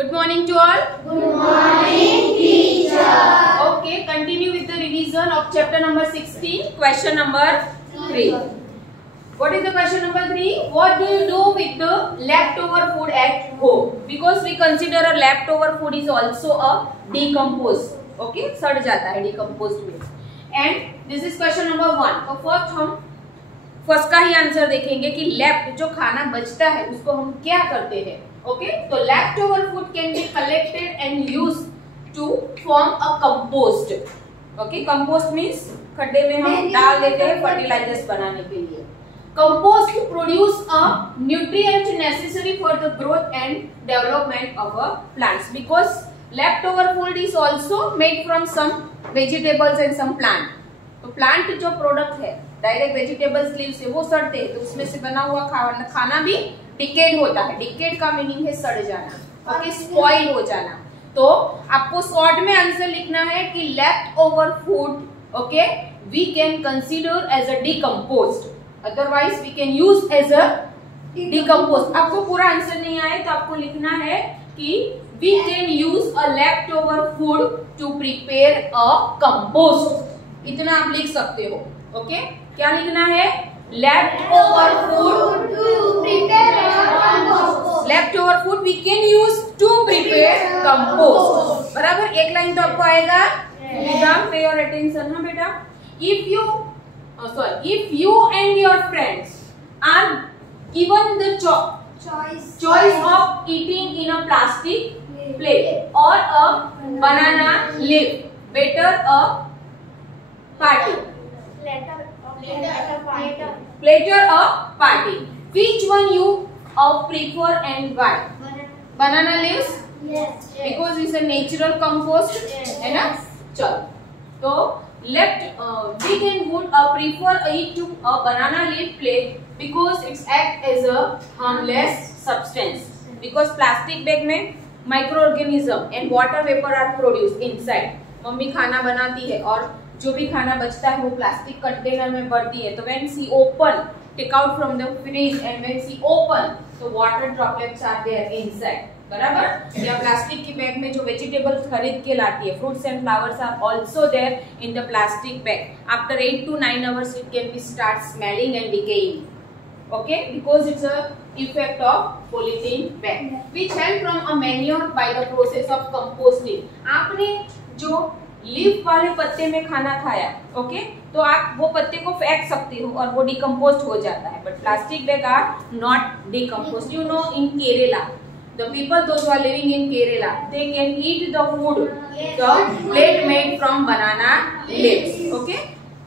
Good morning to all. Good morning, teacher. Okay, continue with the revision of chapter number 16, question number 3. What is the question number 3? What do you do with the leftover food at home? Because we consider a leftover food is also a decomposed. Okay, सड़ जाता है decomposed में. And this is question number 1. तो first हम फर्स्ट का ही आंसर देखेंगे कि लेफ्ट जो खाना बचता है उसको हम क्या करते हैं. ओके, तो left over food can be collected and use to form a compost. Okay, compost means खड्डे में हम डाल देते हैं फर्टिलाइजर्स बनाने के लिए. Compost produce a nutrient necessary for the growth and development of a plants because left over food is also made from some vegetables and some plant. तो प्लांट जो प्रोडक्ट है डायरेक्ट वेजिटेबल्स लीव से वो सड़ते हैं, तो उसमें से बना हुआ खाना भी डिकेड होता है. डिकेड का मीनिंग है सड़ जाना. ओके, स्पॉइल हो जाना. तो आपको शॉर्ट में आंसर लिखना है कि left over food okay we can consider as a decomposed, otherwise we can use as a decomposed. आपको पूरा आंसर नहीं आए तो आपको लिखना है कि we can use a left over food to prepare a compost. इतना आप लिख सकते हो. ओके, क्या लिखना है? Left over food To prepare a compost. Left over food we can use to prepare compost. बराबर, एक लाइन तो आपको आएगा. Without pay your attention. हाँ बेटा, if you and your friends are given the choice of eating in a plastic plate or a banana leaf, better a party. Later a party. Which one you prefer and why? Banana leaves Yes. because it's a natural compost. है ना? चलो, तो left we would prefer it to a banana leaf plate because it's act as a harmless substance. Because plastic bag में microorganism and water vapor are produced inside. Mummy खाना बनाती है और जो भी खाना बचता है वो प्लास्टिक कंटेनर में भरती है. तो when she open, take out from the fridge and when she open, so water droplets are there inside. बराबर, या प्लास्टिक की बैग में जो वेजिटेबल्स खरीद के लाती है, fruits and flowers are also there in the plastic bag. After 8 to 9 hours it can be start smelling and decaying. Okay, because it's a effect of polythene bag which help from a manure by the process of composting. आपने जो लीफ वाले पत्ते में खाना खाया, ओके, तो आप वो पत्ते को फेंक सकते हो और वो डिकम्पोस्ट हो जाता है. But plastic bag are not decompost. You know, in Kerala the people those who are living in Kerala, they can eat the food, the plate made from banana leaves. Okay,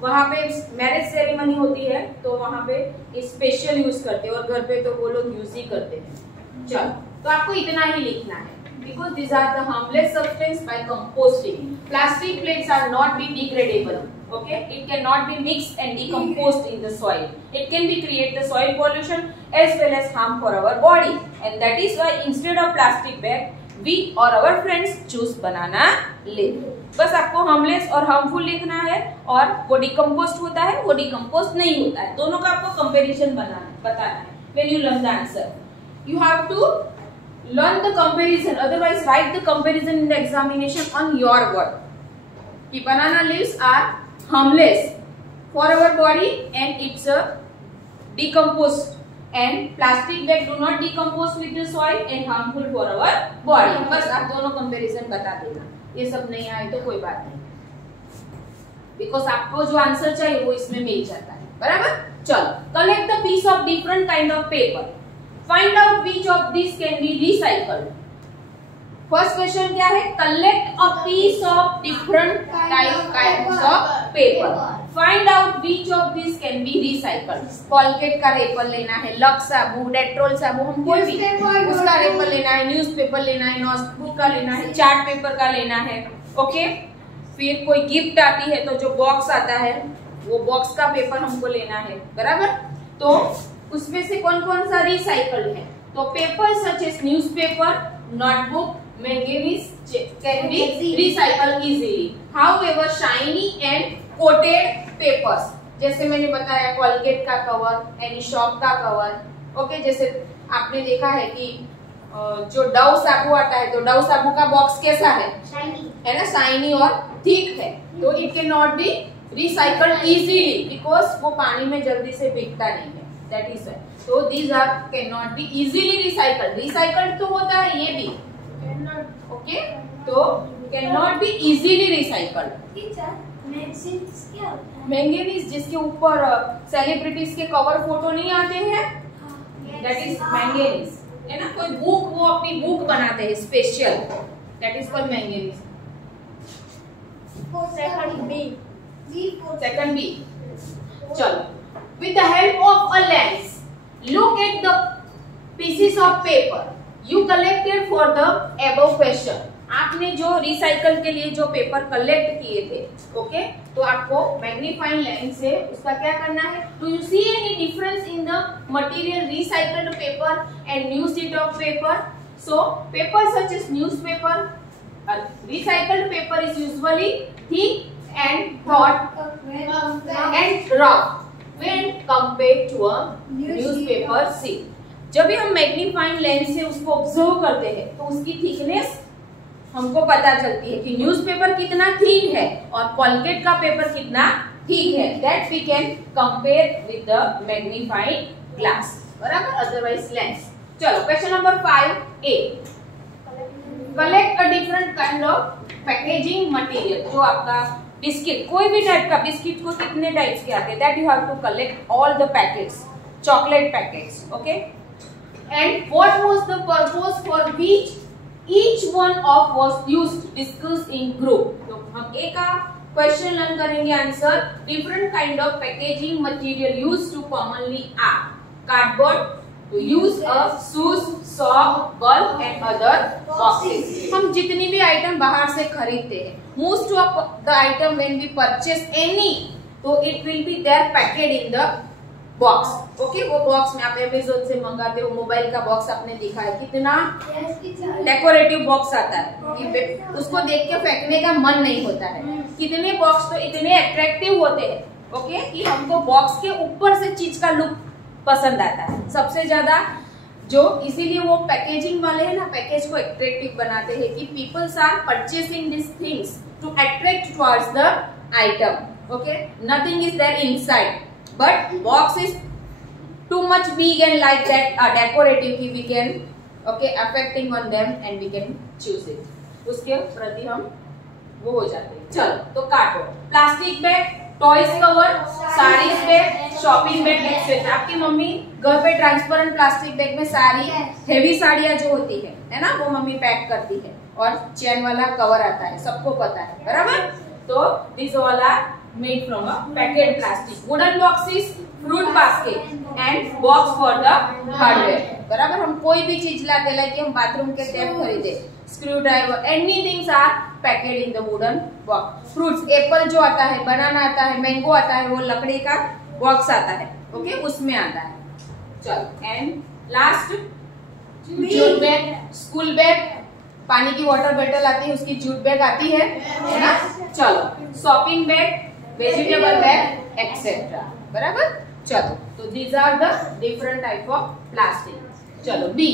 वहाँ पे मैरिज सेरेमनी होती है तो वहाँ पे special use करते हैं और घर पे तो वो लोग यूज ही करते हैं. चलो, तो आपको इतना ही लिखना है. Because these are the harmless substance by composting. Plastic plates are not be degradable. Okay, it cannot be mixed and decomposed in the soil. It can be create the soil pollution as well as harm for our body. And that is why instead of plastic bag, we or our friends choose banana leaf. बस आपको harmless और harmful लिखना है और वो decomposed होता है, वो decomposed नहीं होता है. दोनों का आपको comparison बताना है. When you learn the answer, you have to learn the comparison, otherwise write the comparison in the examination on your word. कि banana leaves are harmless for our body and it's a decomposed, and plastic bag do not decompose with the soil and harmful for our body. बस आप दोनों comparison बता देना. ये सब नहीं आए तो कोई बात नहीं, because आपको जो आंसर चाहिए वो इसमें मिल जाता है. बराबर, चलो, collect the piece of different kind of paper. Find out which of these can be recycled. First question क्या है? Collect a piece of different kinds of paper. Find out which of these can be recycled. Colgate का रेपर लेना है, लक्स साबु, डेट्रोल साबु, हम कोई भी उसका रेपर लेना है, न्यूज़पेपर लेना है, नोटबुक का लेना है, चार्ट पेपर का लेना है. ओके, फिर कोई गिफ्ट आती है तो जो बॉक्स आता है वो बॉक्स का पेपर हमको लेना है. बराबर, तो उसमें से कौन कौन सा रिसाइकल्ड है? तो paper such as newspaper, notebook, manganese can be recycled easily. However, shiny and coated papers, जैसे मैंने बताया कोलगेट का कवर, एनी शॉप का कवर, ओके, जैसे आपने देखा है कि जो डव साबु आता है, तो डव साबु का बॉक्स कैसा है ना, शाइनी और थिक है, तो it can not be recycled easily because वो पानी में जल्दी से भीगता नहीं है, दैट इज व्हाई। तो these are can not be easily recycled. Recycled तो होता है ये भी, ओके, तो can not be easily recycled. Manganese जिसके ऊपर सेलिब्रिटीज के कवर फोटो नहीं आते हैं, दैट इज मैंगनीज, है ना। कोई बुक, वो अपनी बुक बनाते हैं special, that is called manganese. Second B, चलो, with the help of a lens look at the pieces of paper you collected for the above question। आपने जो रिसाइकल के लिए जो पेपर कलेक्ट किए थे, ओके, तो आपको मैग्नीफाइंग लेंस से उसका क्या करना है, do you see any difference in the material recycled paper and new sheet of paper. So paper such as newspaper, recycled paper is usually thick and hot and rough when compared to a newspaper sheet। जब भी हम magnifying lens से उसको ऑब्जर्व करते हैं तो उसकी थिकनेस हमको पता चलती है कि न्यूज़पेपर कितना थिक है और कोलगेट का पेपर कितना थिक है, that we can compare with the magnifying glass, बराबर, अदरवाइज लेंस। चलो question number 5A, collect a different kind of packaging material. जो आपका बिस्किट, कोई भी टाइप का बिस्किट को कितने टाइप्स के आते हैं, that you have to collect all the packets, chocolate packets, okay, and what was the purpose for which each one of was used, discuss in group. तो हम एक का क्वेश्चन लर्न करेंगे, answer, different kind of packaging material used to commonly are cardboard, to use a shoes, sock, bulb and other boxes। हम जितनी भी आइटम बाहर से खरीदते हैं, most of the item when we purchase any, तो it will be there packed in the box, okay। वो बॉक्स में आप Amazon से मंगाते हो, मोबाइल का बॉक्स आपने देखा है, कितना डेकोरेटिव बॉक्स आता है कि उसको देख के फेंकने का मन नहीं होता है। कितने बॉक्स तो इतने अट्रैक्टिव होते हैं, ओके, कि हमको बॉक्स के ऊपर से चीज का लुक पसंद आता है सबसे ज्यादा। जो इसीलिए वो पैकेजिंग वाले है ना, पैकेज को अट्रैक्टिव बनाते हैं कि peoples are purchasing this things to attract towards the item, okay, nothing is there inside but box is too much big and like that decorative कि we can, okay, affecting on them and we can choose it, उसके प्रति हम वो हो जाते हैं। चलो तो काटो, plastic bag, toys cover, saris bag, shopping bag etcetera. आपकी मम्मी घर पे ट्रांसपेरेंट प्लास्टिक बैग में साड़ी, हेवी साड़ियां जो होती है ना, वो मम्मी पैक करती है और चेन वाला कवर आता है, सबको पता है, बराबर। तो this all are made from a packet plastic. Wooden boxes, fruit basket and box for the hardware, बराबर। हम कोई भी चीज लाते, लाइक हम बाथरूम के टैप खरीदे, screwdriver, anythings are packed in the wooden box. Fruits, apple जो आता है, बनाना आता है, मैंगो आता है, वो लकड़ी का बॉक्स आता है, ओके, उसमें आता है। चलो and last, jute bag, school bag, पानी की वाटर बॉटल आती है, उसकी जूट बैग आती है ना। चलो shopping bag, vegetable bag etcetera, बराबर। चलो तो these are the different type of plastic. चलो बी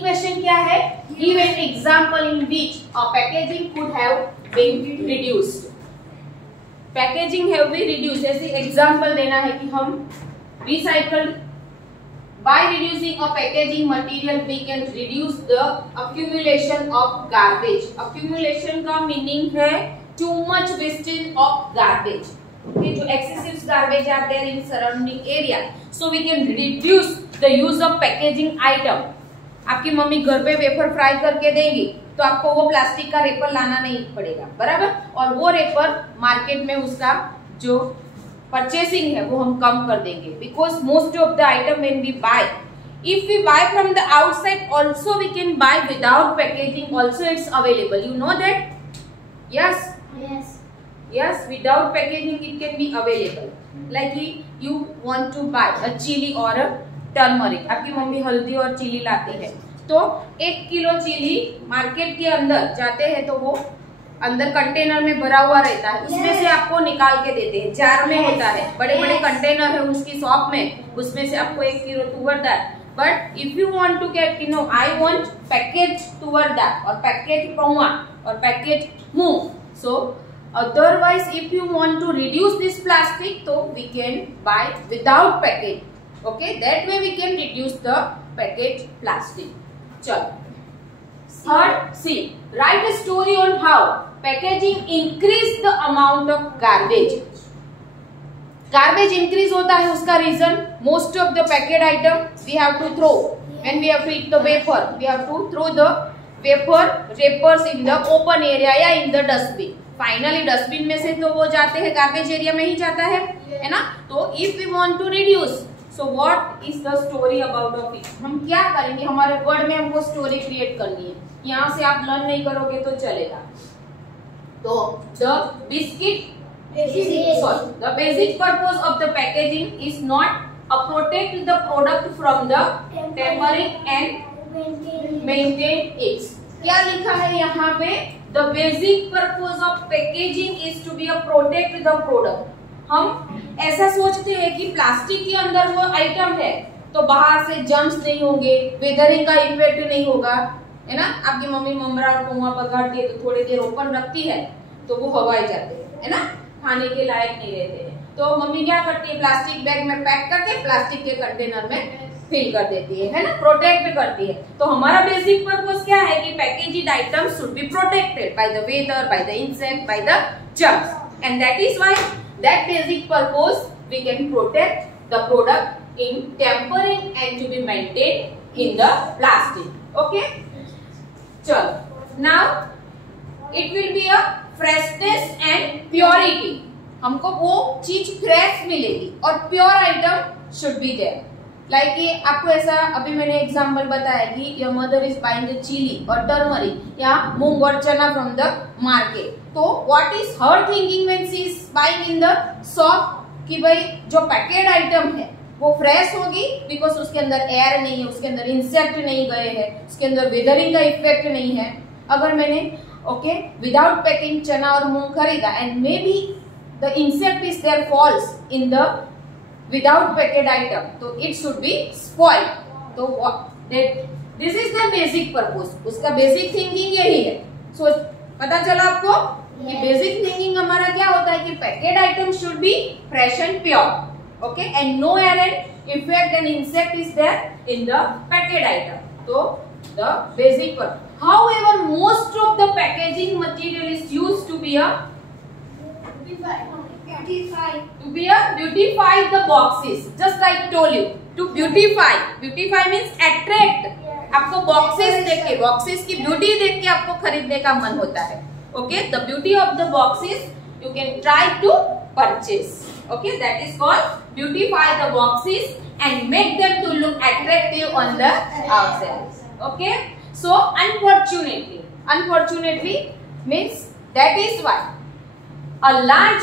क्वेश्चन क्या है, give an example in which a packaging could have been reduced. Packaging have been reduced, ऐसे एग्जांपल देना है कि हम recycled, by reducing a packaging material we can reduce the accumulation of garbage. Accumulation का meaning है too much wastage of garbage, okay, जो excessive garbage are there in surrounding area, so we can reduce the use of packaging item। आपकी मम्मी घर पे wafer fry करके देंगी तो आपको वो प्लास्टिक का रेपर लाना नहीं पड़ेगा, बराबर। और वो रेपर मार्केट में उसका जो परचेसिंग है वो हम कम कर देंगे, because most of the item when we buy, if we buy from the outside also we can buy without packaging also, it's available, you know that? Yes, without packaging it can be available, like you want to buy a chili or a turmeric, आपकी मम्मी हल्दी और चिली लाती है, तो 1 kilo chilli market के अंदर जाते हैं तो वो अंदर कंटेनर में भरा हुआ रहता है, उसमें से आपको निकाल के देते हैं, जार में होता है, बड़े बड़े कंटेनर है उसकी शॉप में, उसमें से आपको 1 किलो तुअर दाल but if you want to get, I want packet toward that, or packet Pauma, or packet move. So otherwise, if you want to reduce this plastic, so we can buy without packet. Okay, that way we can reduce the packet plastic. Chalo. Third, C. Write a story on how packaging increase the amount of garbage. Garbage increase होता है, उसका reason most of the packet item we have to throw. When we have to eat the wafer, we have to throw the wafers in the open area या in the dustbin. Finally dustbin में से तो वो जाते हैं garbage area में ही जाता है ना? तो if we want to reduce, so what is the story about of it? हम क्या करेंगे? हमारे वर्ड में हमको स्टोरी क्रिएट करनी है. यहाँ से आप लर्न नहीं करोगे तो चलेगा. तो the basic purpose of the packaging is not to protect the product from the tampering and maintain it. क्या लिखा है यहाँ पे? The basic purpose of packaging is to be a protect the product. हम ऐसा सोचते हैं कि प्लास्टिक के अंदर वो आइटम है तो बाहर से जर्म्स नहीं होंगे, वेदरिंग का इफेक्ट नहीं होगा, है ना? आपकी मम्मी ममरा और कुआं पकड़ती है तो थोड़ी देर ओपन रखती है तो वो हवाई जाते हैं, है ना? खाने के लायक नहीं रहते हैं. तो मम्मी क्या करती है? प्लास्टिक बैग में पैक करके प्लास्टिक के कंटेनर में फिल कर देती है ना? प्रोटेक्ट करती है. तो हमारा बेसिक पर्पस क्या है कि packaged items should be protected by the weather, by the insect, by the germs, and that is why that basic purpose we can protect the product in tampering and to be maintained in the plastic. Okay, chalo. Now it will be a freshness and purity. हमको वो चीज fresh मिलेगी और pure item should be there. Like ये आपको ऐसा अभी मैंने एग्जांपल बताया कि your mother is buying the chilli और टर्मरिक या मूंग और चना फ्रॉम द मार्केट. तो what is her thinking when she is buying in the shop कि भाई जो पैकेट आइटम है वो फ्रेश होगी बिकॉज उसके अंदर एयर नहीं है, उसके अंदर इंसेक्ट नहीं गए हैं, उसके अंदर वेदरिंग का इफेक्ट नहीं है. अगर मैंने विदाउट पैकिंग चना और मूंग खरीदा and may be the insect is there falls in the without packet item, so it should be spoiled. So this is the basic purpose. उसका basic thinking यही है. So पता चला आपको कि basic thinking हमारा क्या होता है कि packet item should be fresh and pure, okay, and no errant effect and insect is there in the packet item. So the basic purpose. However, most of the packaging material is used to be beautify the boxes, just like told you to beautify means attract. आपको boxes देख के, boxes की beauty देख के आपको खरीदने का मन होता है. Okay, the beauty of the boxes you can try to purchase. Okay, that is called beautify the boxes and make them to look attractive on the outside. Okay, so unfortunately means that is why a large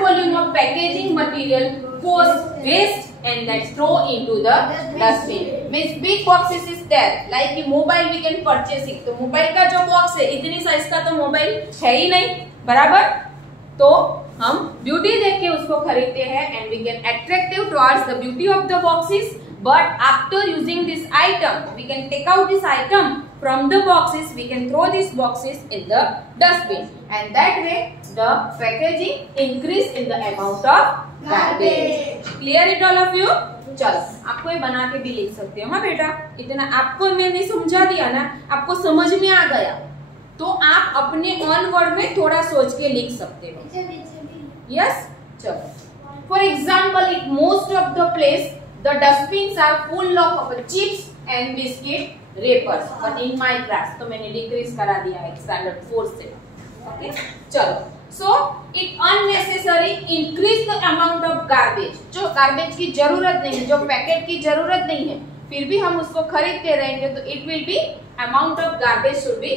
volume of packaging material goes waste and then throw into the dustbin. Means big boxes is there. Like mobile we can purchase it. तो मोबाइल का जो बॉक्स है इतनी साइज का तो मोबाइल है ही नहीं, बराबर? तो हम ब्यूटी देख के उसको खरीदते हैं and we can attractive towards the beauty of the boxes. But after using this item, we can take out this item from the boxes. We can throw these boxes in the dustbin, and that way the packaging increase in the amount of garbage. Clear it all of you? चलो आपको ये बना के भी लिख सकते हो. हाँ बेटा, इतना आपको मैंने समझा दिया ना, आपको समझ में आ गया तो आप अपने ऑन वर्ड में थोड़ा सोच के लिख सकते हो. यस, चलो. For example, in most of the place the dustbins are full of chips and biscuit wrappers, but in my class तो मैंने डिक्रीज करा दिया है स्टैंडर्ड 4 से. ओके, चलो. So it unnecessary increase the amount of garbage. जो गार्बेज की जरूरत नहीं है, जो पैकेट की जरूरत नहीं है, फिर भी हम उसको खरीदते रहेंगे तो it will be amount of garbage should be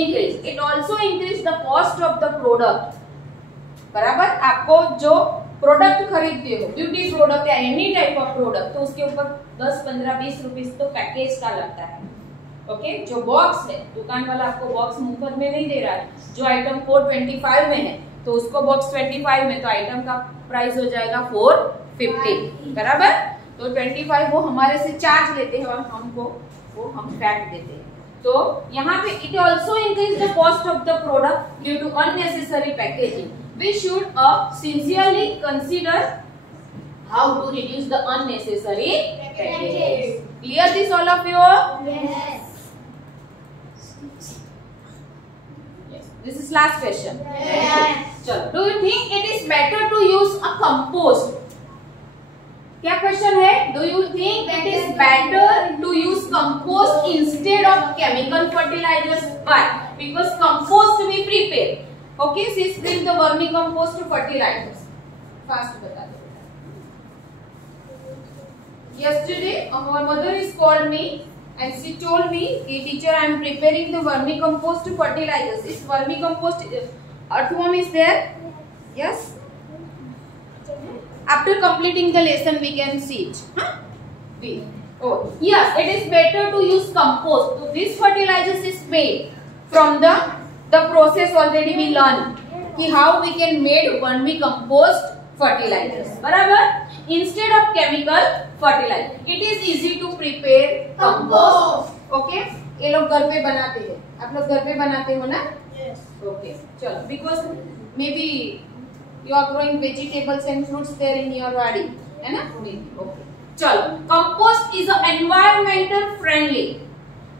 increase. It also increase the cost of the product. बराबर, आपको जो प्रोडक्ट खरीदते हो, ब्यूटी प्रोडक्ट या एनी टाइप ऑफ प्रोडक्ट, तो उसके ऊपर 10, 15, 20 रुपीज तो पैकेज का लगता है. ओके, जो बॉक्स है, दुकान वाला आपको बॉक्स मुफ्त में नहीं दे रहा है. जो आइटम 425 में है तो उसको बॉक्स 25 में, तो आइटम का प्राइस हो जाएगा 450. बराबर. तो 25 वो हमारे से चार्ज लेते हैं और हमको वो हम फैट देते हैं। तो यहाँ पे it also increase the cost of the product due to unnecessary packaging. We should sincerely consider how to reduce the unnecessary packaging. Clear this all of you? Yes. This is last question. Yes. चलो, do you think it is better to use a compost? क्या क्वेश्चन है? Do you think it is better to use compost instead of chemical fertilizers? Why? Because compost we prepare. Okay, sis bring the vermicompost fertilizers. Fast बता दो. Yesterday, our mother is called me. And she told me, teacher, I am preparing the vermicompost fertilizers. This vermicompost earthworm is there? Yes. After completing the lesson, we can see it. Huh? Oh, yes, it is better to use compost. So this fertilizers is made from the process already we learned. कि how we can make vermicompost fertilizers. बराबर? Instead of chemical fertilizer, it is easy to prepare compost. Okay? ये लोग घर पे बनाते हैं। आप लोग घर पे बनाते हो ना? Yes. Okay. चलो, because maybe you are growing vegetables and fruits there in your body, है ना? Okay. चलो, compost is a environmental friendly.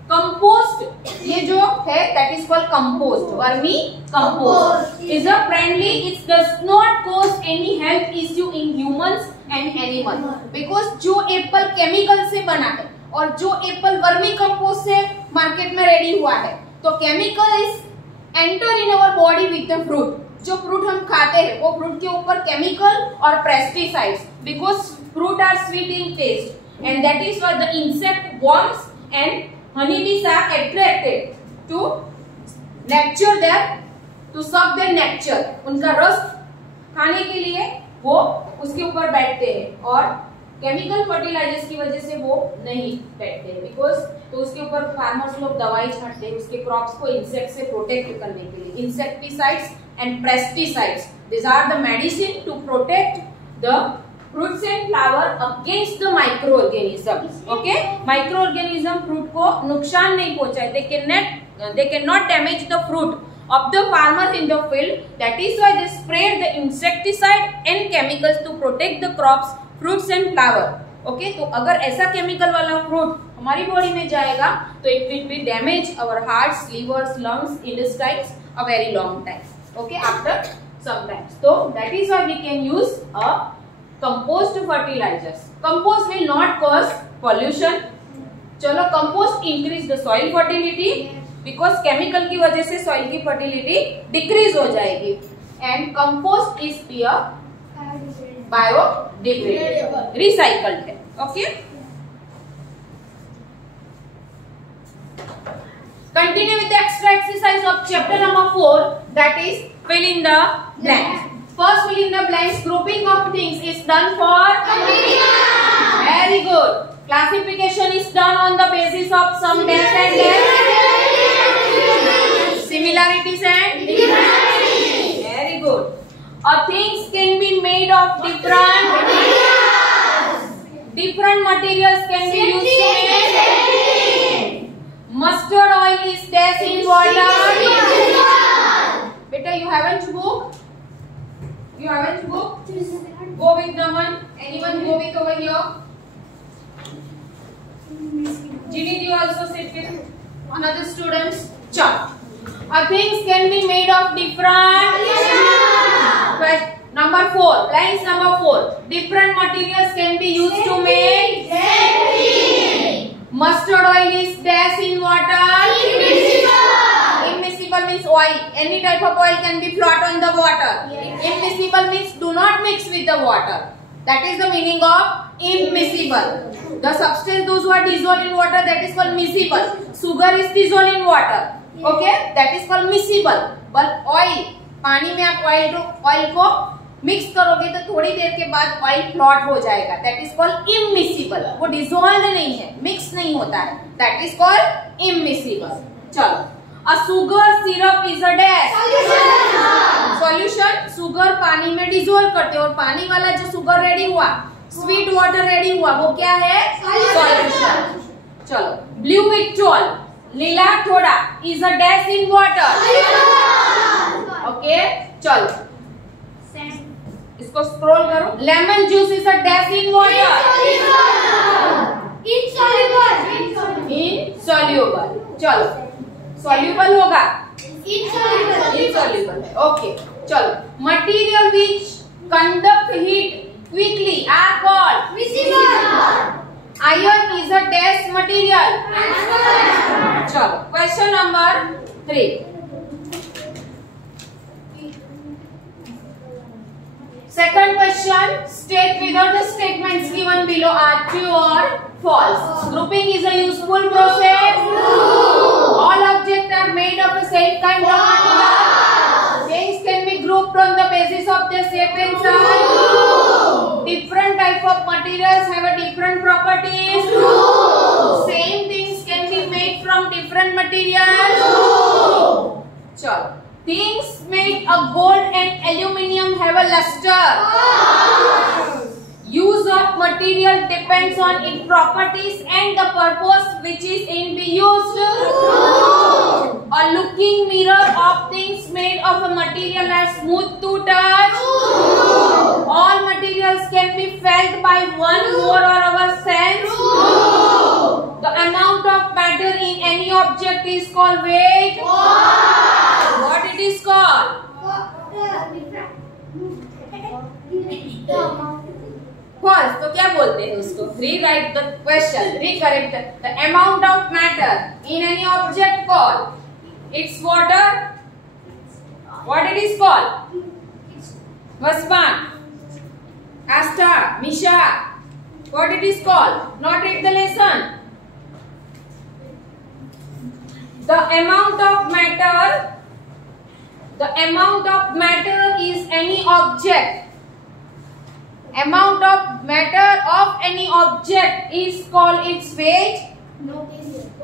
Compost ये जो है that is called compost. Vermi compost is a friendly. It does not cause any health issue in humans and animals. Because जो apple chemical से बना है और जो एप्पल वर्मी कंपोस्ट से मार्केट में रेडी हुआ है, तो chemical is enter in our body with the fruit. जो फ्रूट हम खाते हैं वो फ्रूट के ऊपर केमिकल और pesticides, because fruit are sweet in taste and that is why the insect worms and honeybees are attracted to nectar there, to suck their nectar. उनका रस खाने के लिए वो उसके ऊपर बैठते हैं और केमिकल फर्टिलाइजर्स की वजह से वो नहीं बैठते हैं, बिकॉज तो उसके ऊपर फार्मर्स लोग दवाई छांटते हैं उसके क्रॉप्स को इंसेक्ट से प्रोटेक्ट करने के लिए. Insecticides and pesticides, this are the medicine to protect the fruits and flower against the microorganisms. Okay, microorganism fruit को नुकसान नहीं पहुंचाए. They cannot damage the fruit of the farmers in the field. That is why they sprayed the insecticide and chemicals to protect the crops, fruits and flower. Okay, तो अगर ऐसा केमिकल वाला फ्रूट हमारी बॉडी में जाएगा तो it will be damage our hearts, livers, lungs, intestines a very long time. Okay, after some time. So that is why we can use a compost fertilizers. Compost will not cause pollution. चलो, compost increase the soil fertility because chemical की वजह से soil की fertility decrease हो जाएगी. And compost is biodegradable, recycled है. Okay. Continue with the extra exercise of chapter number 4, that is fill in the blanks. First fill in the blanks. Grouping of things is done for convenience. Very good. Classification is done on the basis of some dash and dash. Similarities and differences. Very good. Things can be made of different materials can be used to make. Mustard oil is dash in water. Beta, you haven't booked? You haven't booked? Go with the one. Anyone go with over here? Did you also sit with another students? Chart. Things can be made of different. Number 4. Lines number 4. Different materials can be used to make. Mustard oil is dash in water. Immiscible means oil. Any type of oil can be float on the water. Immiscible means do not mix with the water. That is the meaning of immiscible. The substance those who are dissolved in water, that is called miscible. Sugar is dissolved in water. Okay, that is called miscible. But oil, पानी में आप oil को मिक्स करोगे तो थोड़ी देर के बाद oil float हो जाएगा. That is called immiscible. वो डिसॉल्व नहीं है, मिक्स नहीं होता है. That is called immiscible. चलो, a sugar syrup is a dash solution. Sugar पानी में डिसॉल्व करते हो और पानी वाला जो शुगर रेडी हुआ स्वीट वाटर रेडी हुआ, वो क्या है? सॉल्यूशन। चलो, ब्लू विट्रोल, नीला थोड़ा, is a dash in water. Okay, चलो इसको स्क्रॉल करो। Lemon juice is a dash in water. Insoluble. चलो, सॉल्युबल होगा, इनसॉल्युबल है। ओके, चलो, material which conduct heat quickly are called miscible. Iron is a dash material. चलो, question number 3। Second question, state whether the statements given below are true or false. Grouping is a useful process. All objects are made of the same kind of material. Things can be grouped on the basis of their shape and size. Different type of materials have a different properties. Same things can be made from different materials. Chalo. Things made of gold and aluminium have a luster. Use of material depends on its properties and the purpose which is in be used. A looking mirror of things made of a material are smooth to touch. All materials can be felt by one more or our sense. The amount of matter in any object is called weight. What it is called? False. तो क्या बोलते हैं उसको? Rewrite the question. Recorrect the amount of matter in any object called. It's water. What it is called? Vaspan, Asta, Misha. What it is called? Not read the lesson. The amount of matter is any object. Amount of matter of any object is called its weight.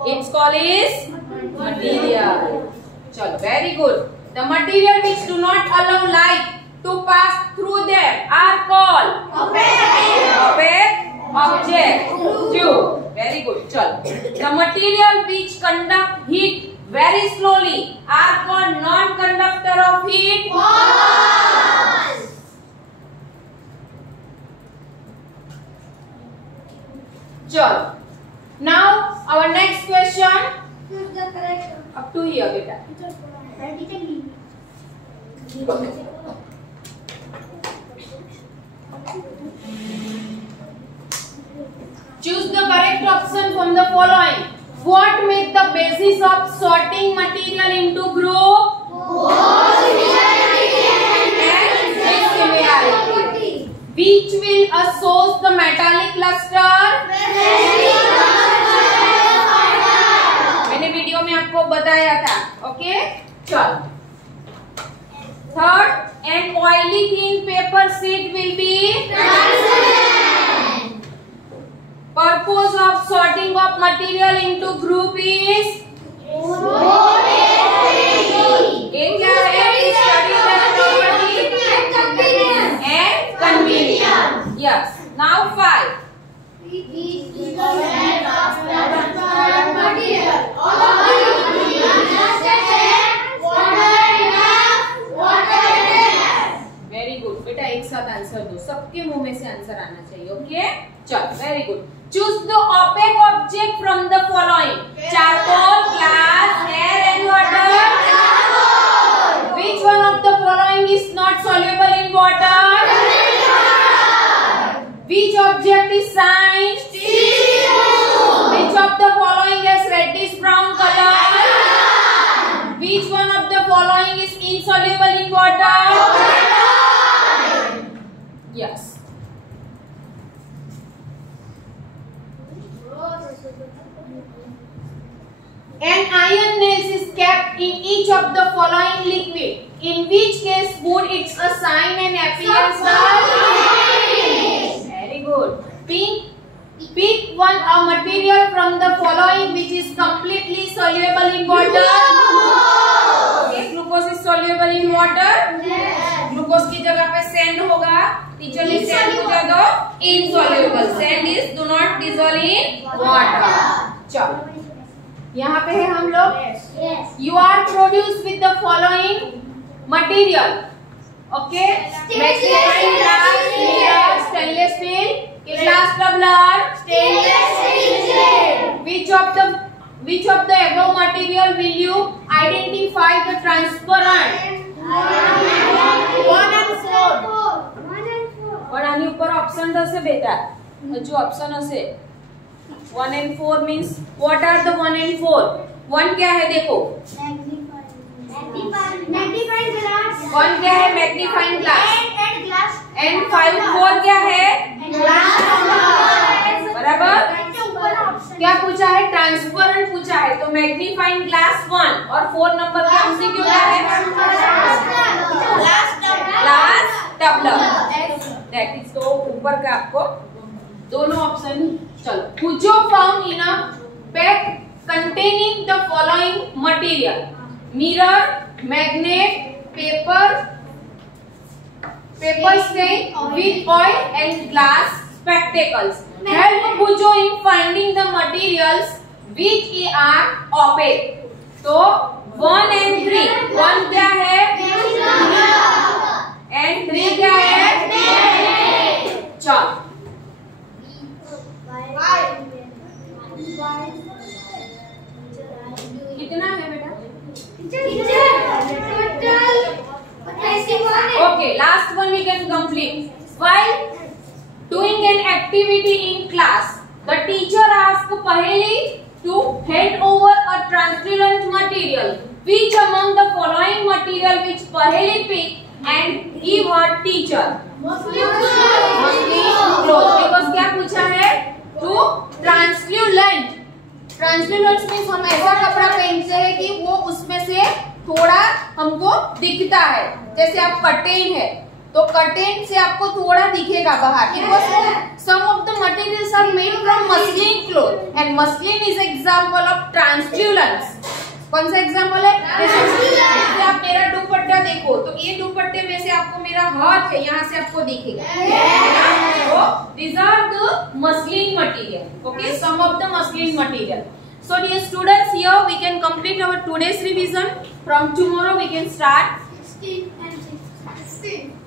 Its called is material. Chalo, very good. The material which do not allow light to pass through them are called opaque object. True. Very good. Chalo. The material which conduct heat very slowly are called non-conductor of heat. Chalo. Now our next question. Up to here, beta. Choose the correct option from the following. What make the basis of sorting material into group? Dissimilarity. Which will associate the metallic luster? मैंने वीडियो में आपको बताया था. ओके, चलो. Third, an oily thin paper sheet will be purpose of sorting of material into group is क्या है? Study the property and convenience. Yes. Now 5. Very good बेटा, एक साथ आंसर दो, सबके मुंह में से आंसर आना चाहिए. ओके, चलो, very good. Choose the opaque object from the following: charcoal, glass, air and water. Which one of the following is not soluble in water? Which object is shine? Which of the following has reddish brown color? Which one of the following is insoluble in water? Yes. An iron nail is kept in each of the following liquid. In which case would it's a sign and appearance? Very good. Pick one a material from the following which is completely soluble in water. Okay, glucose is soluble in water. Glucose की जगह पे पे सैंड होगा, टीचर ने sand पूछा तो insoluble, sand is do not dissolve in water. चलो यहाँ पे है हम लोग, you are produce with the following material, okay, magnifying glass, mirror, stainless steel, glass tumbler, Stainless steel. which of the above material will you identify the transparent? 1 and 4. પણ આની ઉપર ઓપ્શન થશે બેટા, હજુ ઓપ્શન હશે 1 and 4 means what are the 1 and 4? 1 क्या है देखो, Magnifying glass. 1 क्या है magnifying glass, And glass. And 4 क्या है Glass. बराबर। क्या पूछा है, ट्रांसपेरेंट पूछा है, तो मैग्नीफाइंग ग्लास 1 और 4 नंबर का एमसीक्यू क्या है, ग्लास टम्बलर, दैट इज। तो ऊपर का आपको दोनों ऑप्शन। चलो, पूछो found in a pack containing the following material, mirror, magnet, paper stain with oil and glass spectacles. Help Bujo in finding the materials which are opaque. तो 1 and 3, 1 क्या है and 3 क्या है, चल कितना है बेटा, okay, last one we can complete. While doing an activity in class, the teacher asked Paheli to hand over a transparent material. Which among the following material which Paheli picked and give her teacher? Mostly cloth. Because क्या पूछा है, to translucent. Translucent means हम ऐसा कपड़ा पहनते हैं कि वो उसमें से थोड़ा हमको दिखता है, जैसे आप कर्टेन है तो कर्टेन से आपको थोड़ा दिखेगा बाहर, because some of the materials are made from muslin cloth and muslin is example of translucence. कौन सा एग्जांपल है, जैसे आप मेरा दुपट्टा देखो तो ये दुपट्टे में से आपको मेरा हाथ है, यहाँ से आपको दिखेगा, तो these are the muslin material, okay, some of the muslin material. So dear students, here we can complete our today's revision. From tomorrow we can start 16 and 16.